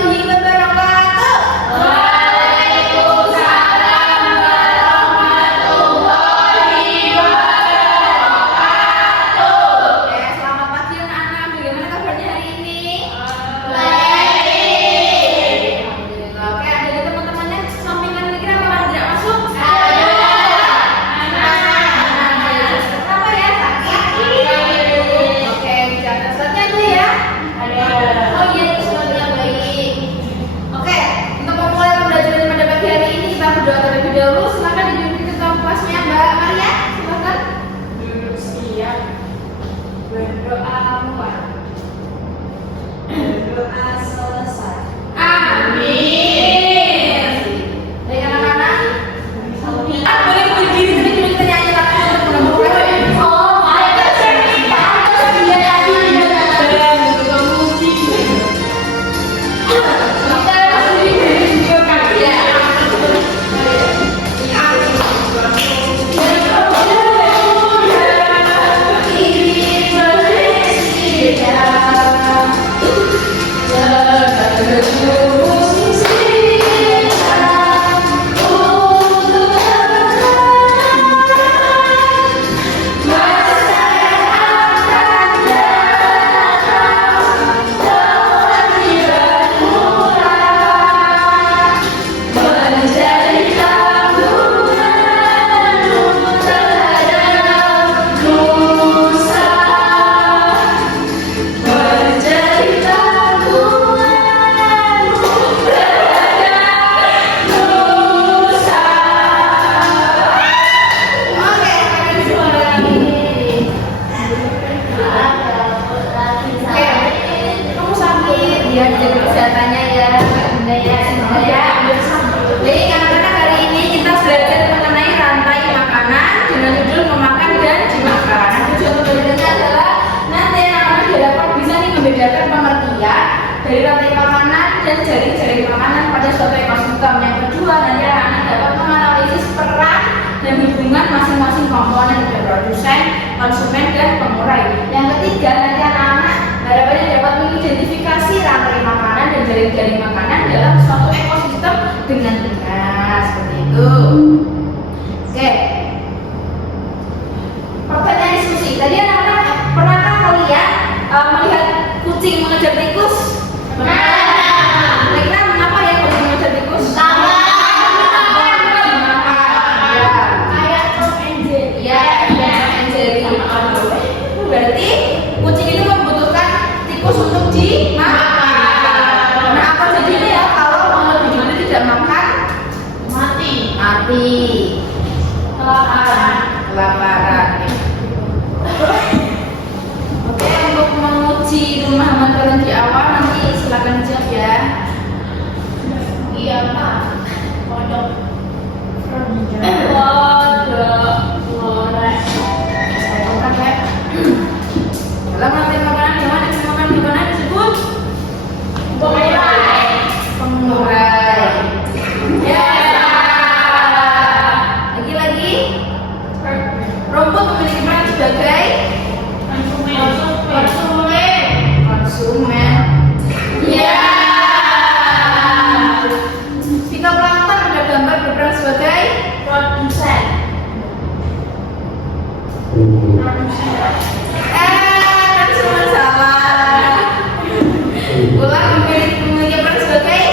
warahmatullahi wabarakatuh. Waalaikumsalam warahmatullahi wabarakatuh. Oke, selamat pagi anak-anak. Bagaimana kabarnya hari ini? Baik. Alhamdulillah. Oke, ada teman-temannya sampingan lagi apa tidak masuk? Ada. Kenapa ya? Sakit. Oke, jangan ustadznya tuh ya. Oh iya, ustadznya baik. Oke, untuk memulai pembelajaran pada pagi hari ini kita berdoa terlebih dahulu. Silakan duduk di kelasnya Mbak Maria. Silakan. Duduk siap. Berdoa mulai. Berdoa selesai. Amin. Baik anak-anak. Boleh berdiri tapi cuma kita nyanyi tapi untuk menambah Oh, mereka cerita dia lagi Oke, kalian semua lagi. Oke, kamu sakit ya, jaga kesehatannya ya, Bunda ya, semua ya. Jadi anak-anak hari ini kita belajar mengenai rantai makanan dengan judul memakan dan dimakan. Nah, tujuan pembelajarannya adalah nanti anak-anak dapat bisa nih membedakan pengertian dari rantai makanan dan jaring-jaring makanan pada suatu ekosistem. Yang kedua, nanti anak-anak dapat menganalisis peran dan hubungan masing-masing komponen dari produsen, konsumen, dan pengurai. Yang ketiga, nanti anak-anak harapannya dapat mengidentifikasi rantai makanan dan jaring-jaring makanan dalam suatu ekosistem dengan benar seperti itu. Oke. Pertanyaan diskusi. Tadi anak-anak pernahkah kalian melihat kucing mengejar tikus? Kira-kira kenapa ya kucing mengejar tikus? Berarti kucing itu membutuhkan tikus untuk dimakan. Nah, apa jadinya ya kalau makhluk hidup itu tidak makan? mati. Kelaparan. Oke, untuk menguji pemahaman kalian di awal nanti silakan jawab ya. Iya, Pak. Kodok. Saya bukan ya. Dalam rantai makanan di mana disebut? Pengurai. Pengurai. Ya. Lagi-lagi, rumput memiliki peran sebagai konsumen. Ya. Fitoplankton pada gambar berperan sebagai Produsen. kan cuma salah. Ular memiliki peran sebagai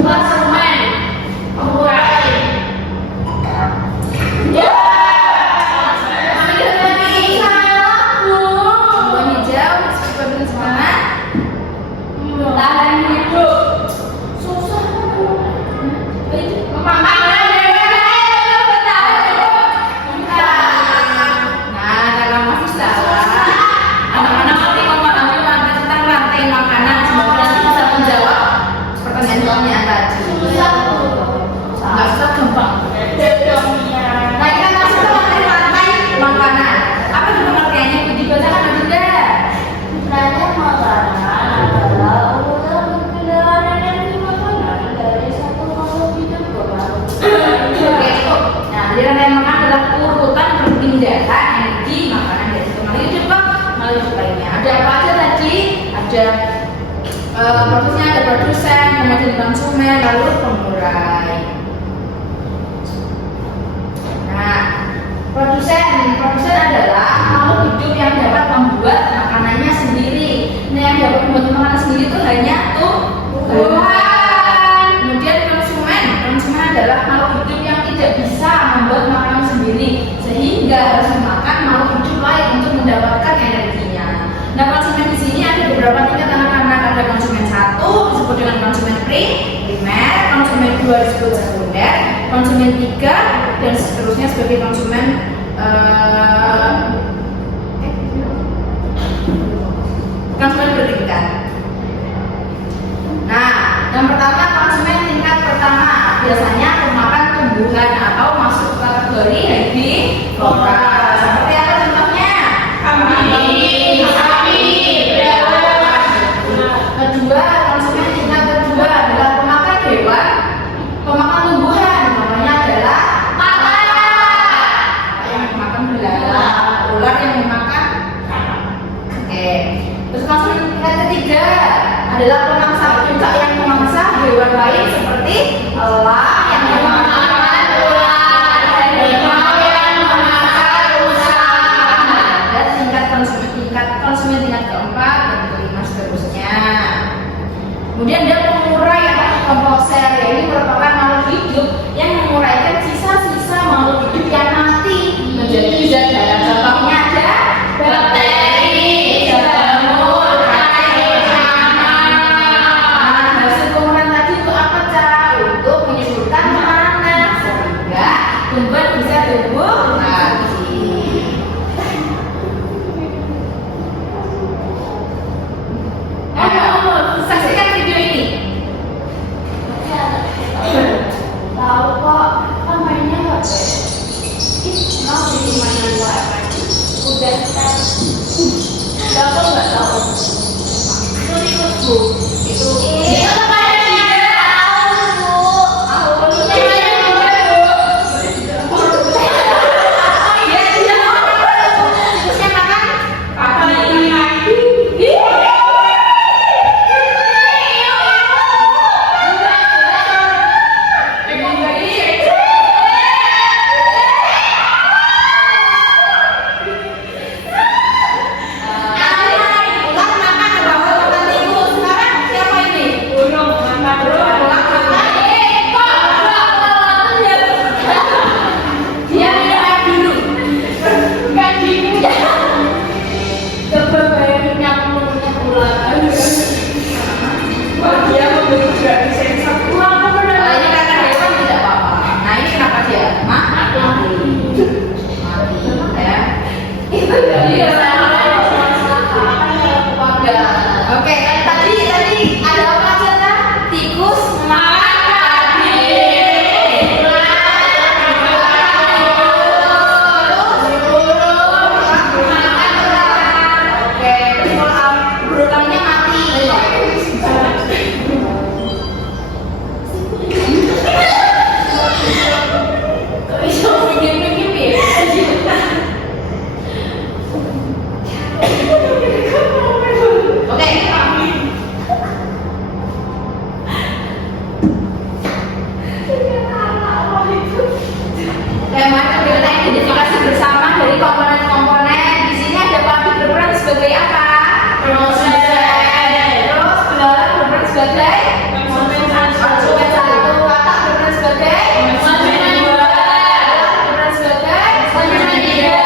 Konsumen. Pengurai. ya. Buah hijau seperti semangat. Tahan hidup. Susah. Nah, kalau masih salah, anak-anak nanti memahami makna tentang rantai makanan. Semoga nanti bisa menjawab pertanyaan tadi. Nggak usah gampang. Nah, kita masuk ke rantai makanan. Apa itu pengertiannya? Itu dibacakan Bunda. Rantai makanan adalah urutan perjalanan yang dimakanan dari satu makhluk hidup ke makhluk. Oke, itu. Nah, jadi rantai makanan adalah urutan perpindahan energi makanan dari satu makhluk hidup ke makhluk hidup lainnya. Ada apa aja tadi? Ada prosesnya, ada produsen, kemudian konsumen, lalu pengurai. Nah, produsen adalah makhluk hidup yang dapat membuat makanannya sendiri. Nah, yang dapat membuat makanan sendiri itu hanya tumbuhan. Kemudian konsumen adalah makhluk hidup yang tidak bisa membuat makanan sendiri, sehingga harus memakan makhluk hidup lain untuk mendapatkan energinya. Nah, konsumen di sini ada beberapa tingkat anak-anak. Ada konsumen 1 disebut dengan konsumen primer, konsumen 2 disebut sekunder, konsumen 3 dan seterusnya sebagai konsumen konsumen bertingkat. Nah, yang pertama konsumen tingkat pertama biasanya pemakan tumbuhan atau masuk kategori herbivora. Seperti apa contohnya? Kambing, sapi, belut. Kedua, konsumen tingkat kedua adalah pemakan hewan, pemakan tumbuhan. Namanya adalah yang memakan belalang, ular yang memakan. Oke. Terus konsumen tingkat ketiga adalah pemangsa juga yang memangsa hewan lain seperti elang yang memakan ular, harimau yang memakan rusa. Dan tingkat konsumen tingkat keempat dan kelima seterusnya. Kemudian ada pengurai atau komposer, yaitu merupakan makhluk hidup yang menguraikan sisa-sisa makhluk hidup yang mati menjadi zat dalam. Contohnya ada bakteri, jamur, hasil penguraian tadi untuk apa, Cak? Untuk menyuburkan tanah sehingga tumbuhan bisa tumbuh lagi. Saksikan video ini. Tahu kok, kan mainnya nggak mau jadi mainan buat udah tes. Bapak nggak tahu. Itu ikut bu. Itu. Itu pada tidak tahu bu. Aku tidak tahu. Oh iya dia. Terusnya makan. Apa ini? Oke, tadi ada apa aja? Tikus makan kambing, burung makan ular. Oke, burungnya mati. Bisa mikir-mikir ya? Oke. Tema kita identifikasi bersama dari komponen-komponen. Di sini ada pabrik berperan sebagai apa? Produsen. Terus belalang berperan sebagai konsumen satu. Watak berperan sebagai konsumen dua. Berperan sebagai konsumen tiga.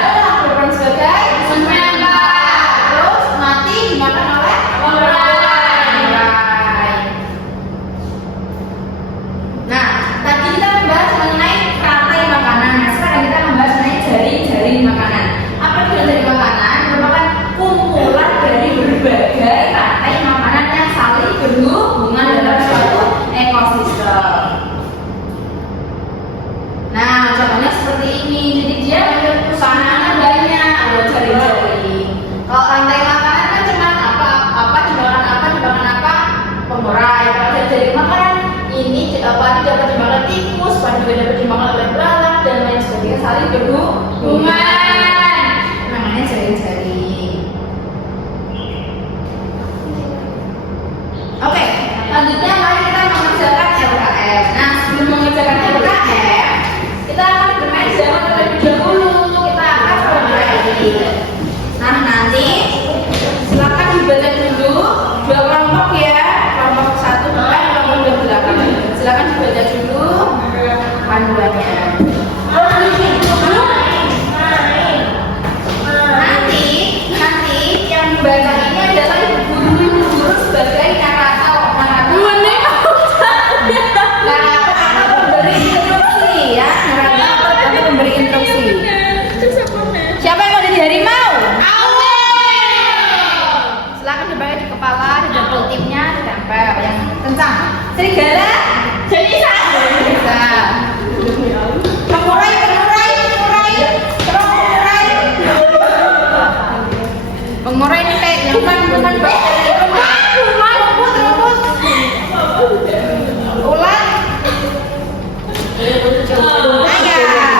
Elang berperan sebagai konsumen empat. Terus mati dimakan oleh urai. Nah, tadi kita membahas mengenai rantai makanan. Sekarang kita membahas mengenai jaring-jaring makanan. Apa itu jaring makanan? Merupakan kumpulan dari berbagai rantai makanan yang saling berhubungan dalam suatu ekosistem. Nah, contohnya seperti ini. Jadi dia usahanya banyak, ada jaring-jaring. Kalau rantai makanan kan cuma dimakan apa, pengurai. Kalau ada jaring makanan ini padi dapat dimakan tikus, padi juga dapat dimakan oleh belalang dan lain sebagainya, saling berhubungan. Namanya jaring-jaring. Oke, lanjutnya Serigala. Bisa. Bisa. Pengurai. Pengurai ini kayak bukan bakteri. Rumput. Ulat. Ayam.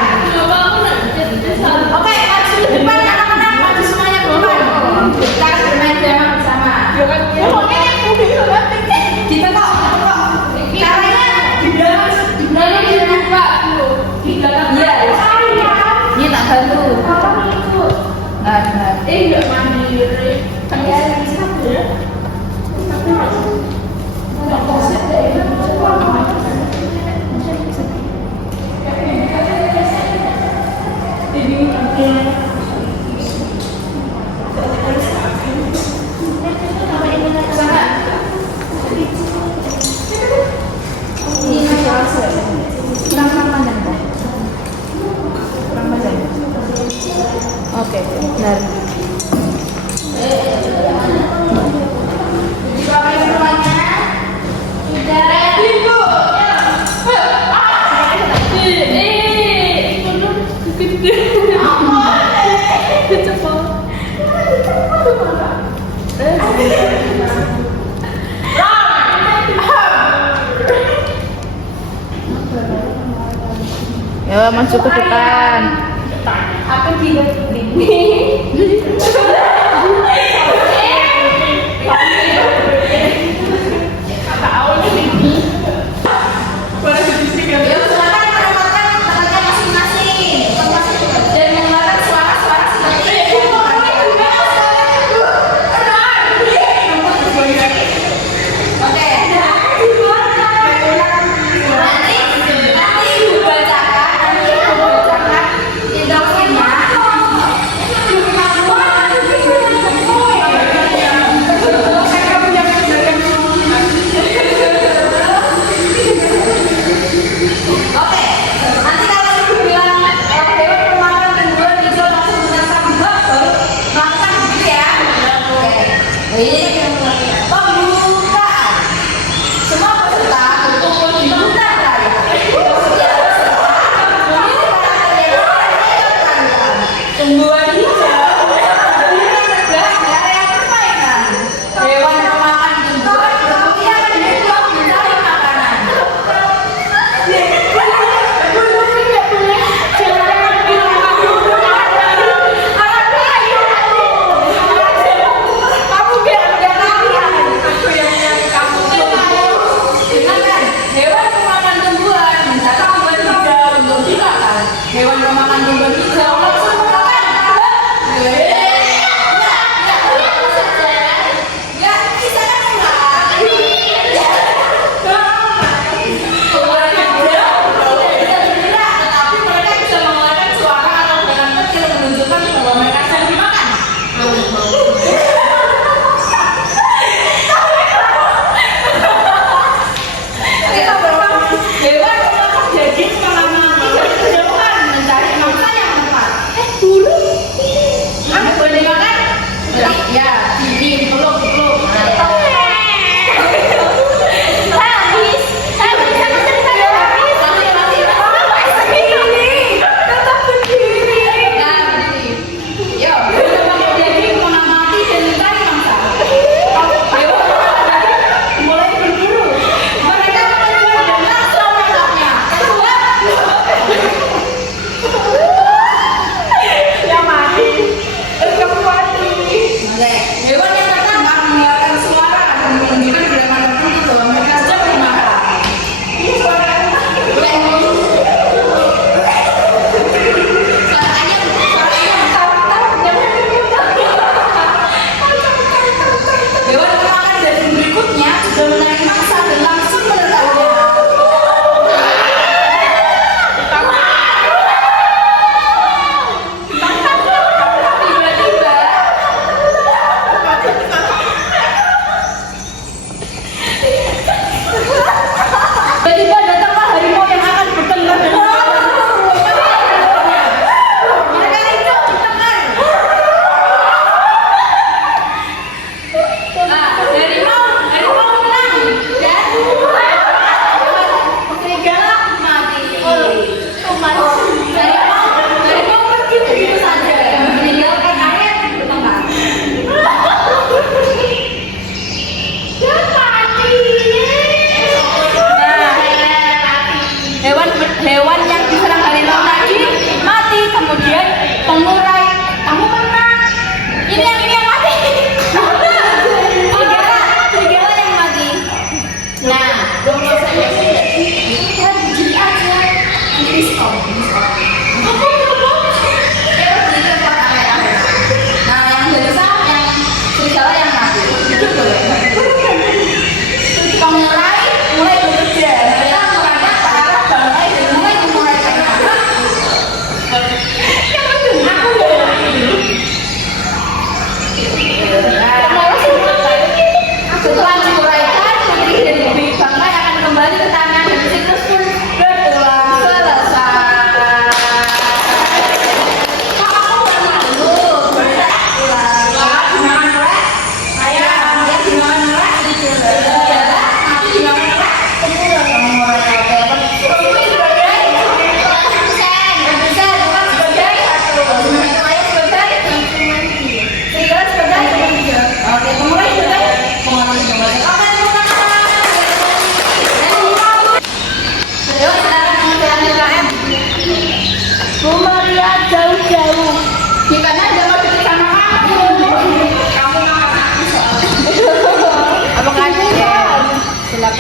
Oke, maju ke depan anak-anak, maju semuanya ke depan. Kita bermain drama bersama. Ditekok. Caranya di belakang Pak. Iya. Ini tak bantu. Enggak. Enggak mandiri. Oke, benar. Dipakai semuanya. Sudah ready, Bu. Ya, maju ke depan. Aku tidak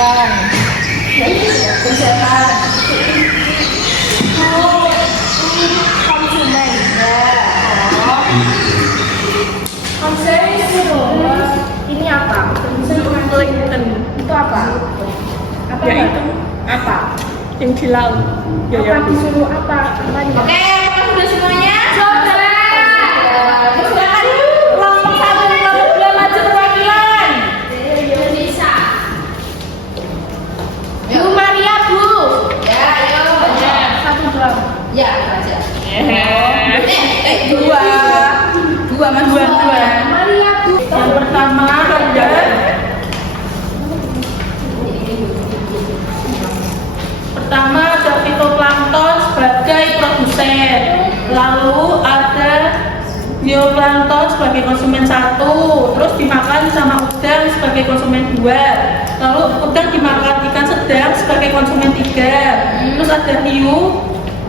kesehatan. Kesehatan. Konsumen. Konsumen ini apa? Itu apa? Apa? Ya itu Apa? yang di laut. Ya, Apa disuruh apa? Oke, apakah sudah semuanya? Sudah. Silakan kelompok 1 dan kelompok 2 maju perwakilan. Indonesia. Bu Maria, Bu. Ya, ayo. Satu drum. Ya, itu aja. Dua. Maria, Bu. Yang pertama ada fitoplankton sebagai produsen, lalu ada bioplankton sebagai konsumen 1, terus dimakan sama udang sebagai konsumen 2, lalu udang dimakan ikan sedang sebagai konsumen 3, terus ada hiu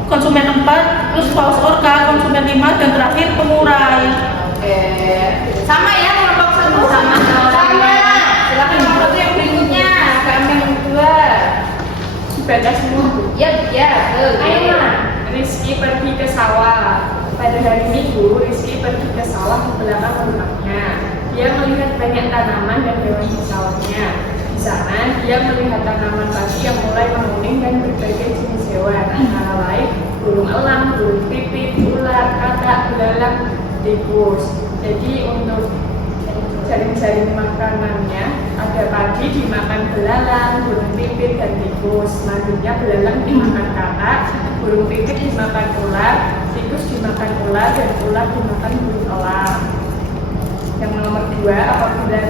konsumen 4, terus paus orca konsumen 5, dan terakhir pengurai. Oke. Sama ya kelompok 1? Sama. Silakan kelompok 1 yang berikutnya. Sekarang yang kedua. Ibadah semua. Ya. Ayo, Rizky pergi ke sawah. Pada hari Minggu, Rizky pergi ke sawah di belakang rumahnya. Dia melihat banyak tanaman dan hewan di sawahnya. Di sana, dia melihat tanaman padi yang mulai menguning dan berbagai jenis hewan, antara lain burung elang, burung pipit, ular, katak, belalang, tikus. Jadi untuk jaring-jaring makanannya ada padi dimakan belalang, burung pipit, dan tikus. Selanjutnya belalang dimakan katak, burung pipit dimakan ular, tikus dimakan ular, dan ular dimakan burung elang. Yang nomor 2, apabila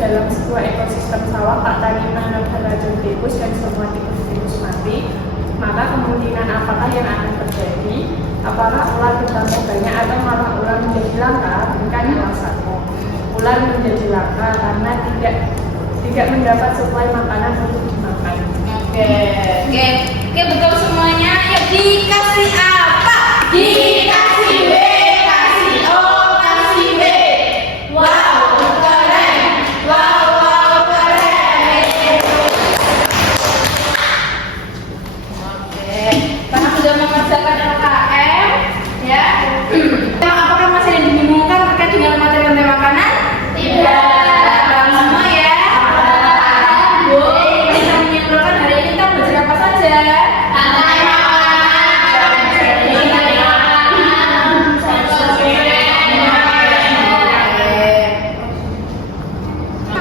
dalam sebuah ekosistem sawah tak tani menemukan racun tikus dan semua tikus mati, maka kemungkinan apakah yang akan terjadi? Apakah ular bertambah banyak atau malah ular menjadi langka? Bukan yang satu. Ular menjadi langka karena tidak mendapat suplai makanan untuk dimakan. Oke, betul semuanya. Yuk, dikasih apa? Dikasih B, kasih O, kasih B. Wow, keren. Wow, keren. Oke, karena sudah mengerjakan LKM, ya. Apakah masih ada yang dibingungkan terkait dengan materi rantai makanan? Tidak. Paham semua ya? Bu, kita menyimpulkan hari ini kita belajar apa saja? Rantai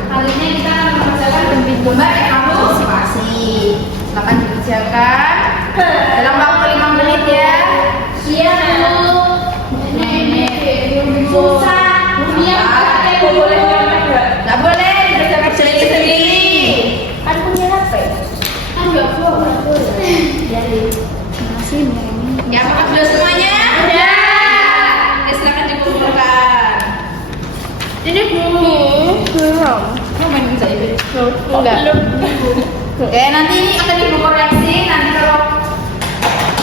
Kali ini kita akan mengerjakan gambar evaluasi. Silakan dikerjakan dalam waktu 5 menit ya. Iya, Bu. Ini susah. Nggak boleh dikerjakan sendiri. Kan punya HP. Kan nggak boleh. Ya, apakah sudah semuanya? Sudah. Ya, silakan dikumpulkan. Ini belum. Main bisa ini? Enggak. Oke, nanti ini akan dikoreksi. Nanti kalau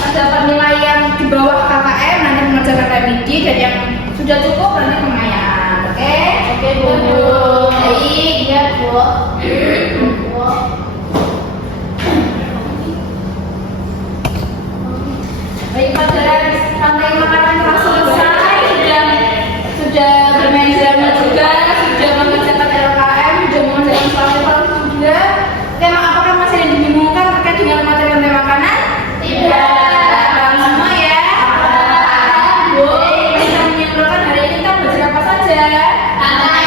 ada penilaian di bawah KKM nanti mengerjakan remedi, dan yang sudah cukup nanti pengayaan. Oke, Bu. Baik, ya, Bu. Baik, pelajaran rantai makanan telah selesai. Sudah bermain drama juga, sudah mengerjakan LKM, sudah mengerjakan soal juga. Tema apakah masih ada yang dibingungkan terkait dengan materi rantai makanan? Tidak. Paham semua ya? Bu, kita menyimpulkan hari ini kita belajar apa saja? Rantai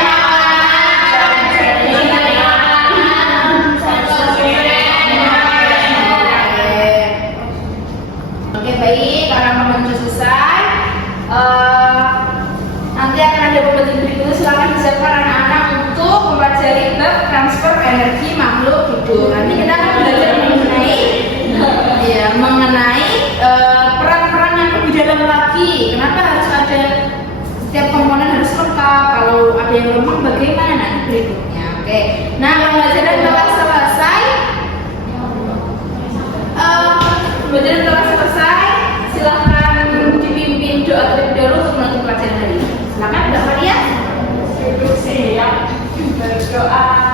Oke, baik, karena memang sudah selesai. Nanti akan ada pembelajaran berikutnya. Silakan disiapkan anak-anak untuk mempelajari bab transfer energi makhluk hidup. Nanti kita akan belajar mengenai peran-peran yang lebih dalam lagi. Kenapa harus ada setiap komponen harus lengkap? Kalau ada yang lemah bagaimana nanti berikutnya? Oke. Nah, pembelajaran telah selesai. Pembelajaran telah selesai. Silahkan dipimpin doa terlebih dahulu untuk menutup pelajaran hari ini. Silakan, Mbak Maria. Duduk siap berdoa.